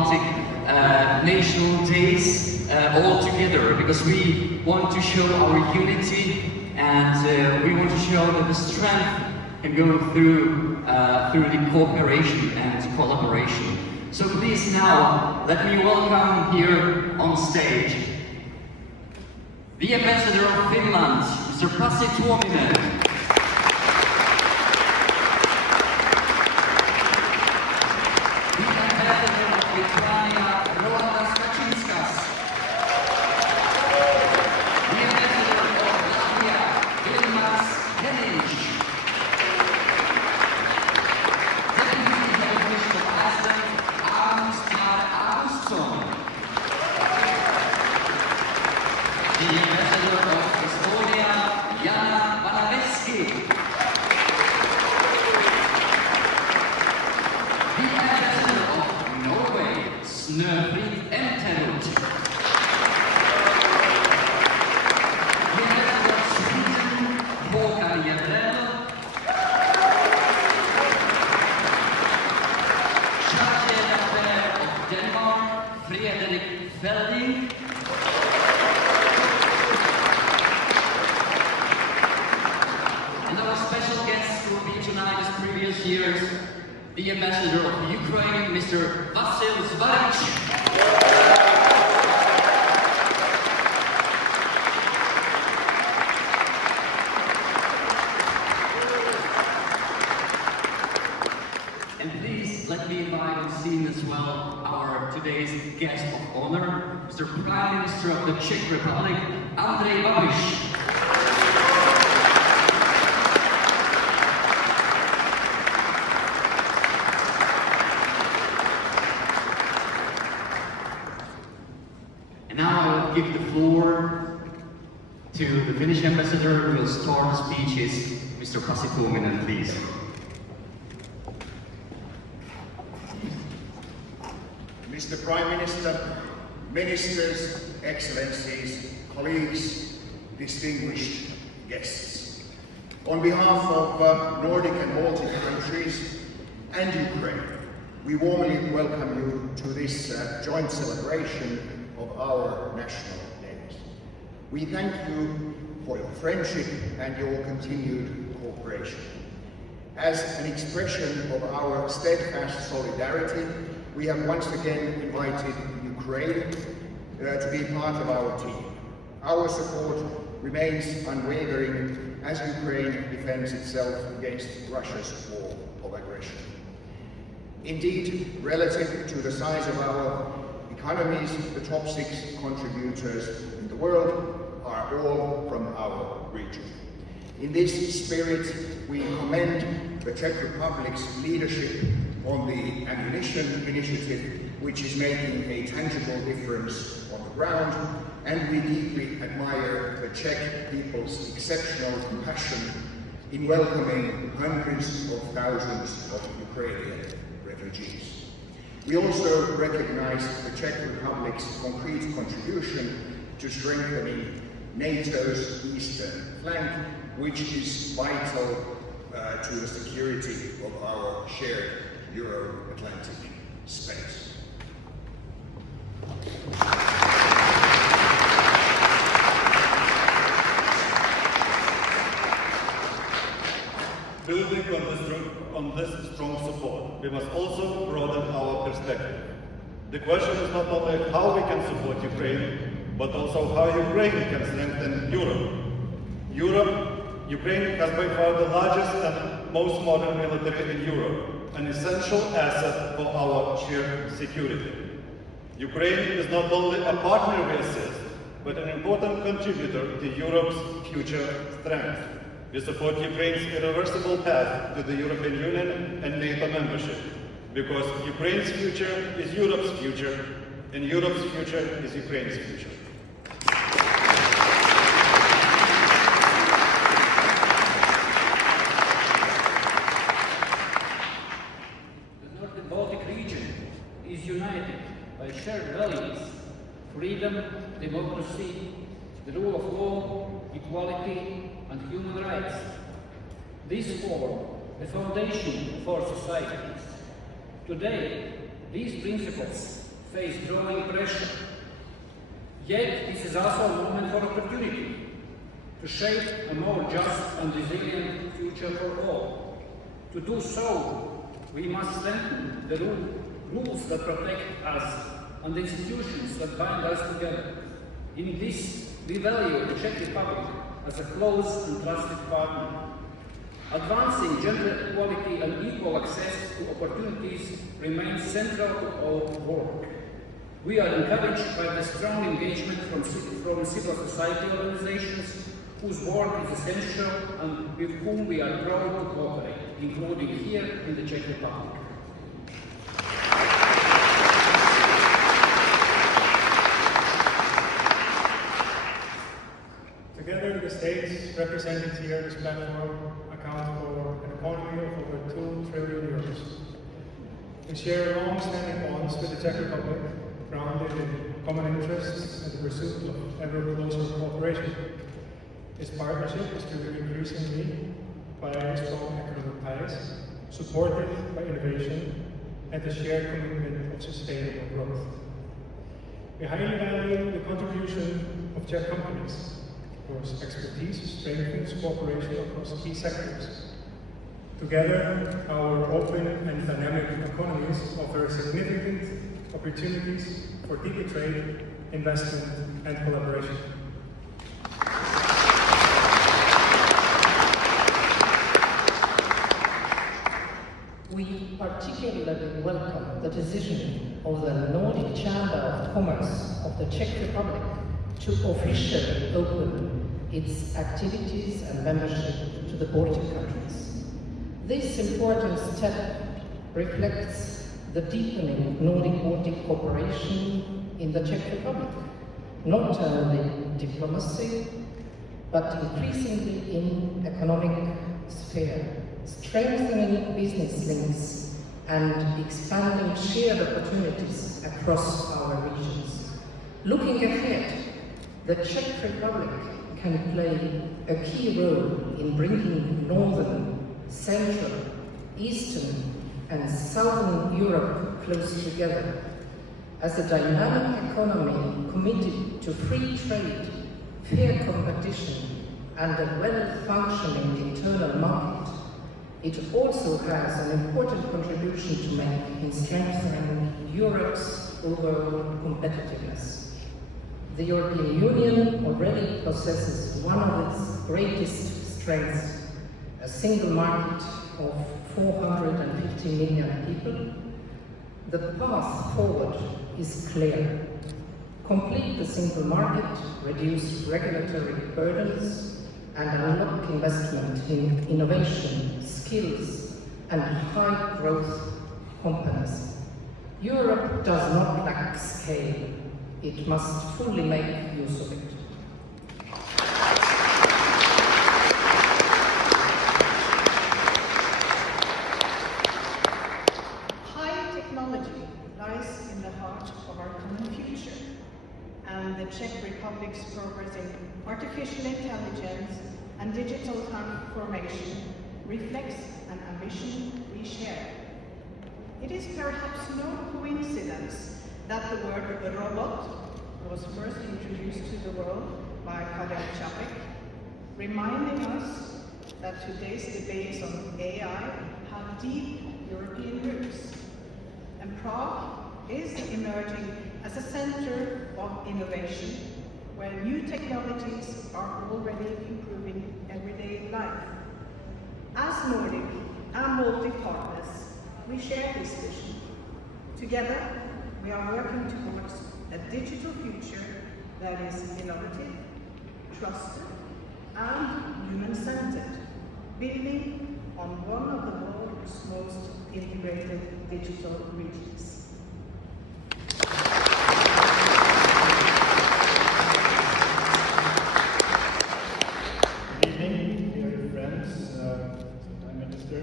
Baltic national days all together, because we want to show our unity and we want to show that the strength can go through the cooperation and collaboration. So please now let me welcome here on stage the Ambassador of Finland, Mr. Pasi Tuominen. The Ambassador of Ukraine, Mr. Vasil Zvaric. And please let me invite on scene as well our today's guest of honor, Mr. Prime Minister of the Czech Republic, Andrej Babiš. Give the floor to the Finnish ambassador who will start the speeches. Mr. Pasi Tuominen, please. Mr. Prime Minister, Ministers, Excellencies, colleagues, distinguished guests. On behalf of Nordic and Baltic countries and Ukraine, we warmly welcome you to this joint celebration of our national days. We thank you for your friendship and your continued cooperation. As an expression of our steadfast solidarity, we have once again invited Ukraine to be part of our team. Our support remains unwavering as Ukraine defends itself against Russia's war of aggression. Indeed, relative to the size of our economies, the top 6 contributors in the world are all from our region. In this spirit, we commend the Czech Republic's leadership on the ammunition initiative, which is making a tangible difference on the ground, and we deeply admire the Czech people's exceptional compassion in welcoming hundreds of thousands of Ukrainian refugees. We also recognize the Czech Republic's concrete contribution to strengthening NATO's eastern flank, which is vital to the security of our shared Euro-Atlantic space. Building on this strong support, we must also broaden our perspective. The question is not only how we can support Ukraine, but also how Ukraine can strengthen Europe. Ukraine has by far the largest and most modern military in Europe, an essential asset for our shared security. Ukraine is not only a partner we assist, but an important contributor to Europe's future strength. We support Ukraine's irreversible path to the European Union and NATO membership, because Ukraine's future is Europe's future, and Europe's future is Ukraine's future. The Nordic Baltic region is united by shared values: freedom, democracy, the rule of law, equality, and human rights. These form the foundation for societies. Today, these principles face growing pressure. Yet, this is also a moment for opportunity to shape a more just and resilient future for all. To do so, we must strengthen the rules that protect us and the institutions that bind us together. In this, we value the Czech Republic as a close and trusted partner. Advancing gender equality and equal access to opportunities remains central to our work. We are encouraged by the strong engagement from civil society organizations whose work is essential and with whom we are proud to cooperate, including here in the Czech Republic. Together, the states represented here in this platform account for an economy of over 2 trillion euros. We share long-standing bonds with the Czech Republic, grounded in common interests and the pursuit of ever closer cooperation. This partnership is driven increasingly by strong economic ties, supported by innovation and the shared commitment of sustainable growth. We highly value the contribution of Czech companies, whose expertise strengthens cooperation across key sectors. Together, our open and dynamic economies offer significant opportunities for deeper trade, investment, and collaboration. We particularly welcome the decision of the Nordic Chamber of Commerce of the Czech Republic to officially open its activities and membership to the Baltic countries. This important step reflects the deepening Nordic-Baltic cooperation in the Czech Republic, not only diplomacy, but increasingly in economic sphere, strengthening business links and expanding shared opportunities across our regions. Looking ahead, the Czech Republic can play a key role in bringing Northern, Central, Eastern and Southern Europe closer together. As a dynamic economy committed to free trade, fair competition and a well-functioning internal market, it also has an important contribution to make in strengthening Europe's overall competitiveness. The European Union already possesses one of its greatest strengths, a single market of 450 million people. The path forward is clear. Complete the single market, reduce regulatory burdens, and unlock investment in innovation, skills, and high-growth companies. Europe does not lack scale. It must fully make use of it. High technology lies in the heart of our common future, and the Czech Republic's progress in artificial intelligence and digital transformation reflects an ambition we share. It is perhaps no coincidence that the word robot was first introduced to the world by Karel Čapek, reminding us that today's debates on AI have deep European roots. And Prague is emerging as a center of innovation, where new technologies are already improving everyday life. As Nordic and Baltic partners, we share this vision. Together, we are working towards a digital future that is innovative, trusted, and human-centered, building on one of the world's most integrated digital regions. Good evening, dear friends, Prime Minister.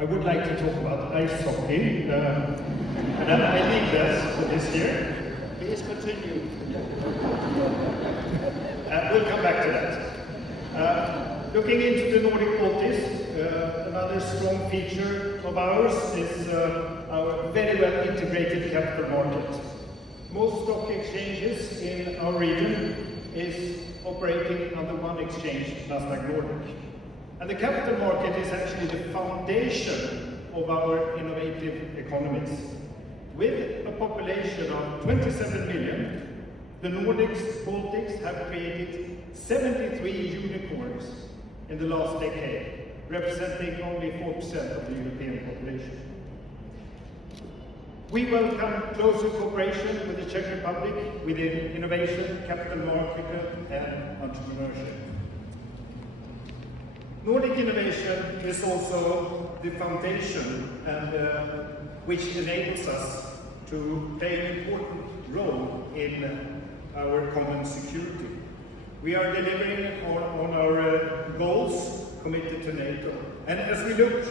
I would like to talk about ice hockey, and I think that's this year. Please continue. We'll come back to that. Looking into the Nordic Baltics, another strong feature of ours is our very well integrated capital market. Most stock exchanges in our region is operating under one exchange, Nasdaq Nordic. And the capital market is actually the foundation of our innovative economies. With a population of 27 million, the Nordics, Baltics have created 73 unicorns in the last decade, representing only 4% of the European population. We welcome closer cooperation with the Czech Republic within innovation, capital market, and entrepreneurship. Nordic innovation is also the foundation and which enables us to play an important role in our common security. We are delivering on our goals committed to NATO. And as we look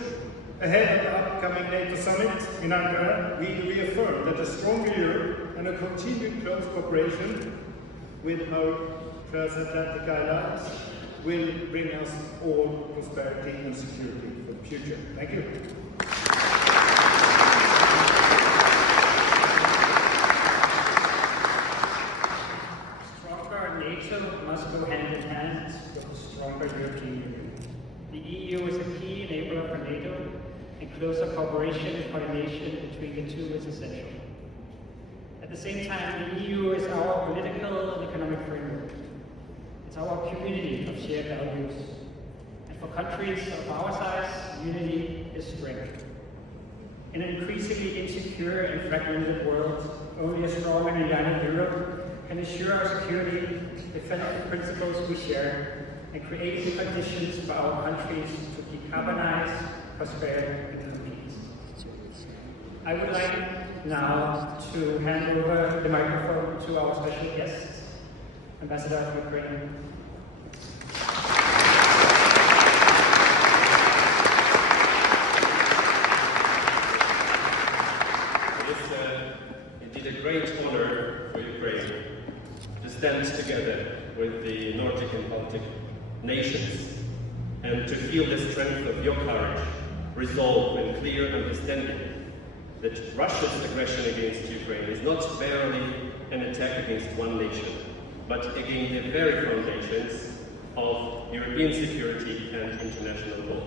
ahead of the upcoming NATO summit in Ankara, we reaffirm that a stronger Europe and a continued close cooperation with our transatlantic allies will bring us all prosperity and security for the future. Thank you. Stronger NATO must go hand in hand with a stronger European Union. The EU is a key enabler for NATO, and closer cooperation and coordination between the two is essential. At the same time, the EU is our political and economic framework. It's our community of shared values. And for countries of our size, unity is strength. In an increasingly insecure and fragmented world, only a strong and united Europe can ensure our security, defend the principles we share, and create the conditions for our countries to decarbonize, prosper, and compete. I would like now to hand over the microphone to our special guest, Ambassador of Ukraine. It is indeed a great honor for Ukraine to stand together with the Nordic and Baltic nations and to feel the strength of your courage, resolve and clear understanding that Russia's aggression against Ukraine is not merely an attack against one nation, but against the very foundations of European security and international law.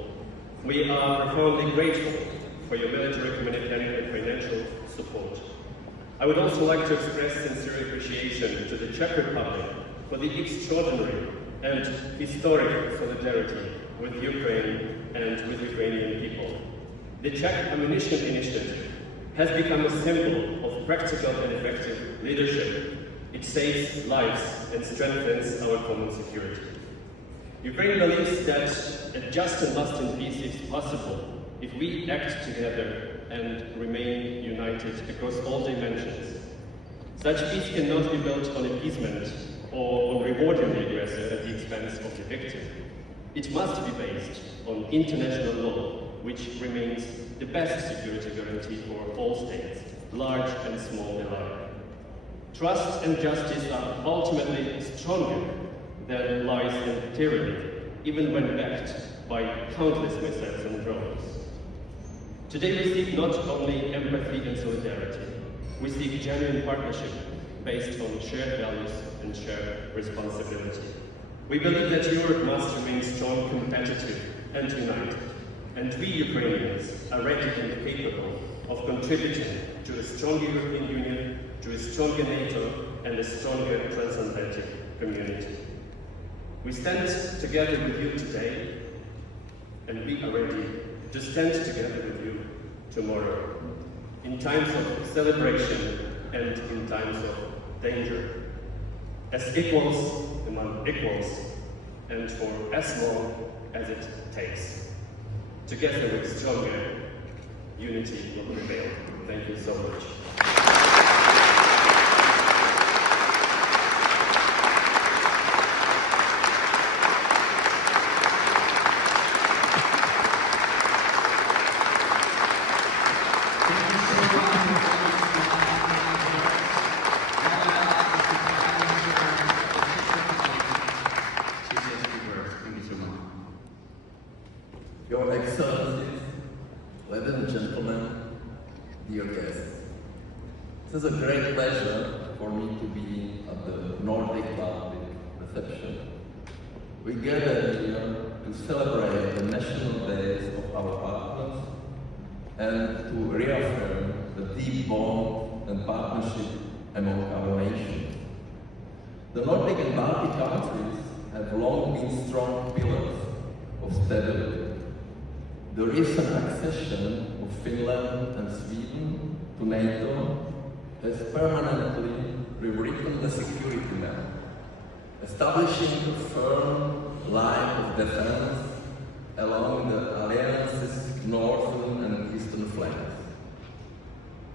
We are profoundly grateful for your military, humanitarian and financial support. I would also like to express sincere appreciation to the Czech Republic for the extraordinary and historic solidarity with Ukraine and with Ukrainian people. The Czech Ammunition Initiative has become a symbol of practical and effective leadership. It saves lives and strengthens our common security. Ukraine believes that a just and lasting peace is possible if we act together and remain united across all dimensions. Such peace cannot be built on appeasement or on rewarding the aggressor at the expense of the victim. It must be based on international law, which remains the best security guarantee for all states, large and small alike. Trust and justice are ultimately stronger than lies and tyranny, even when backed by countless missiles and drones. Today we seek not only empathy and solidarity, we seek genuine partnership based on shared values and shared responsibility. We believe that Europe must remain strong, competitive and united, and we Ukrainians are ready and capable of contributing to a stronger European Union, to a stronger NATO and a stronger transatlantic community. We stand together with you today, and we are ready to stand together with you tomorrow, in times of celebration and in times of danger, as equals among equals, and for as long as it takes. Together with stronger, unity will prevail. Thank you so much. Thank you so much. is a great pleasure for me to be at the Nordic Baltic reception. We gather here to celebrate the national days of our partners and to reaffirm the deep bond and partnership among our nations. The Nordic and Baltic countries have long been strong pillars of stability. The recent accession of Finland and Sweden to NATO has permanently rewritten the security map, establishing a firm line of defense along the alliance's northern and eastern flanks.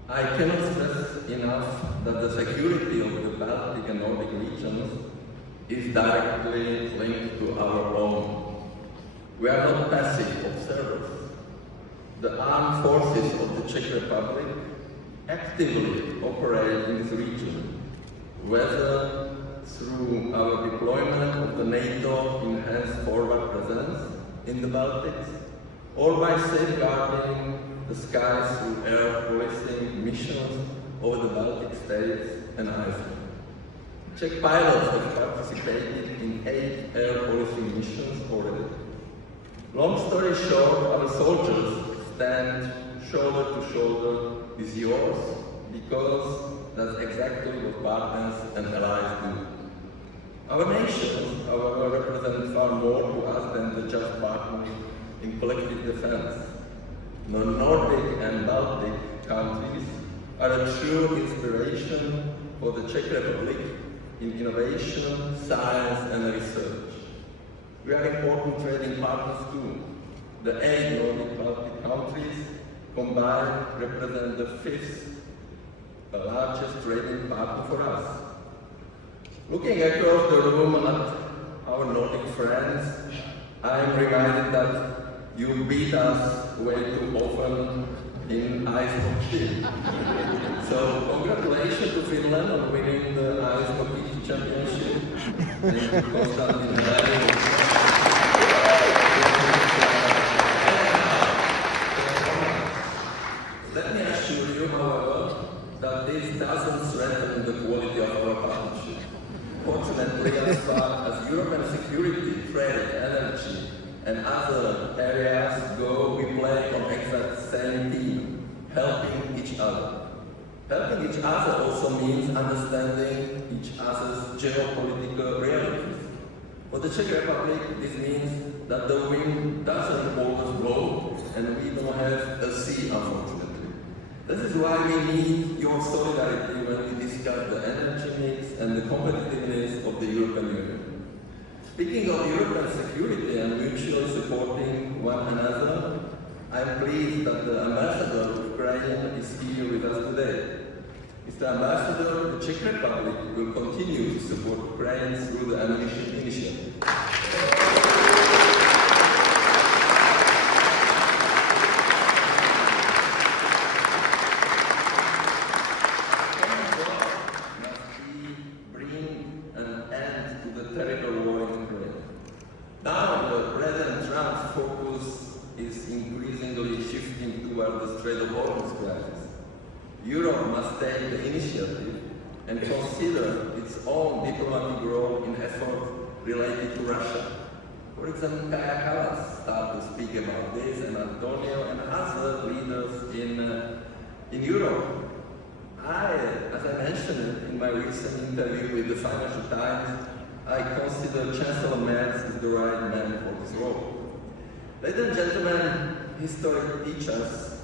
I cannot stress enough that the security of the Baltic and Nordic regions is directly linked to our own. We are not passive observers. The armed forces of the Czech Republic actively operate in this region, whether through our deployment of the NATO enhanced forward presence in the Baltics, or by safeguarding the skies through air policing missions over the Baltic states and Iceland. Czech pilots have participated in 8 air policing missions already. Long story short, our soldiers stand shoulder to shoulder with yours, because that's exactly what partners and allies do. Our nations, however, represent far more to us than the just partners in collective defense. The Nordic and Baltic countries are a true inspiration for the Czech Republic in innovation, science and research. We are important trading partners too. The 8 Nordic Baltic countries combined represent the 5th largest trading partner for us. Looking across the room at our Nordic friends, I am reminded that you beat us way too often in ice hockey. So congratulations to Finland on winning the ice hockey championship. And Konstantin. Let me assure you, however, that this doesn't threaten the quality of our partnership. Fortunately, as far as European security, trade, energy, and other areas go, we play on exact same team, helping each other. Helping each other also means understanding each other's geopolitical realities. For the Czech Republic, this means that the wind doesn't always blow, and we don't have a sea, unfortunately. This is why we need your solidarity when we discuss the energy mix and the competitiveness of the European Union. Speaking of European security and mutually supporting one another, I am pleased that the Ambassador of Ukraine is here with us today. Mr. Ambassador, the Czech Republic will continue to support Ukraine through the ammunition initiative. Now the President Trump's focus is increasingly shifting toward the Strait of Hormuz crisis. Europe must take the initiative and consider its own diplomatic role in efforts related to Russia. For example, Kaja Kallas started to speak about this, and Antonio and other leaders in Europe. As I mentioned in my recent interview with the Financial Times, I consider Chancellor Merz is the right man for this role. Ladies and gentlemen, history teaches us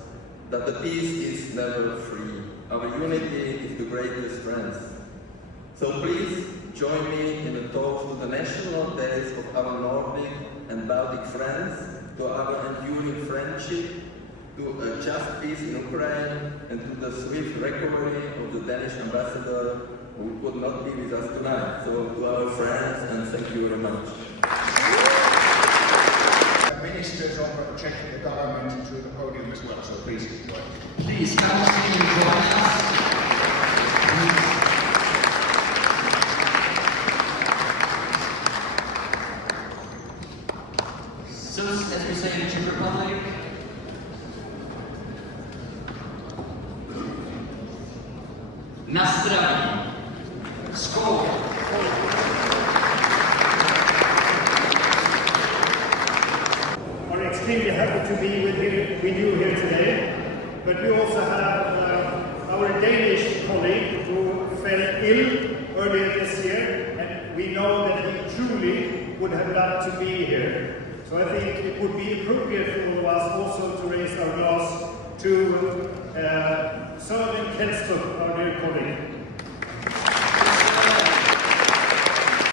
that the peace is never free. Our unity is the greatest strength. So please join me in a toast to the national days of our Nordic and Baltic friends, to our enduring friendship, to a just peace in Ukraine, and to the swift recovery of the Danish ambassador who could not be with us tonight. So to our friends, and thank you very much. Ministers of the Czech government to the podium as well, so please join. Please come and join us. So, as we say in the Czech Republic, Na zdraví. Skål! We're extremely happy to be with you here today, but we also have our Danish colleague who fell ill earlier this year, and we know that he truly would have loved to be here. So I think it would be appropriate for all of us also to raise our glass to Søren Kjeldstrup, our dear colleague.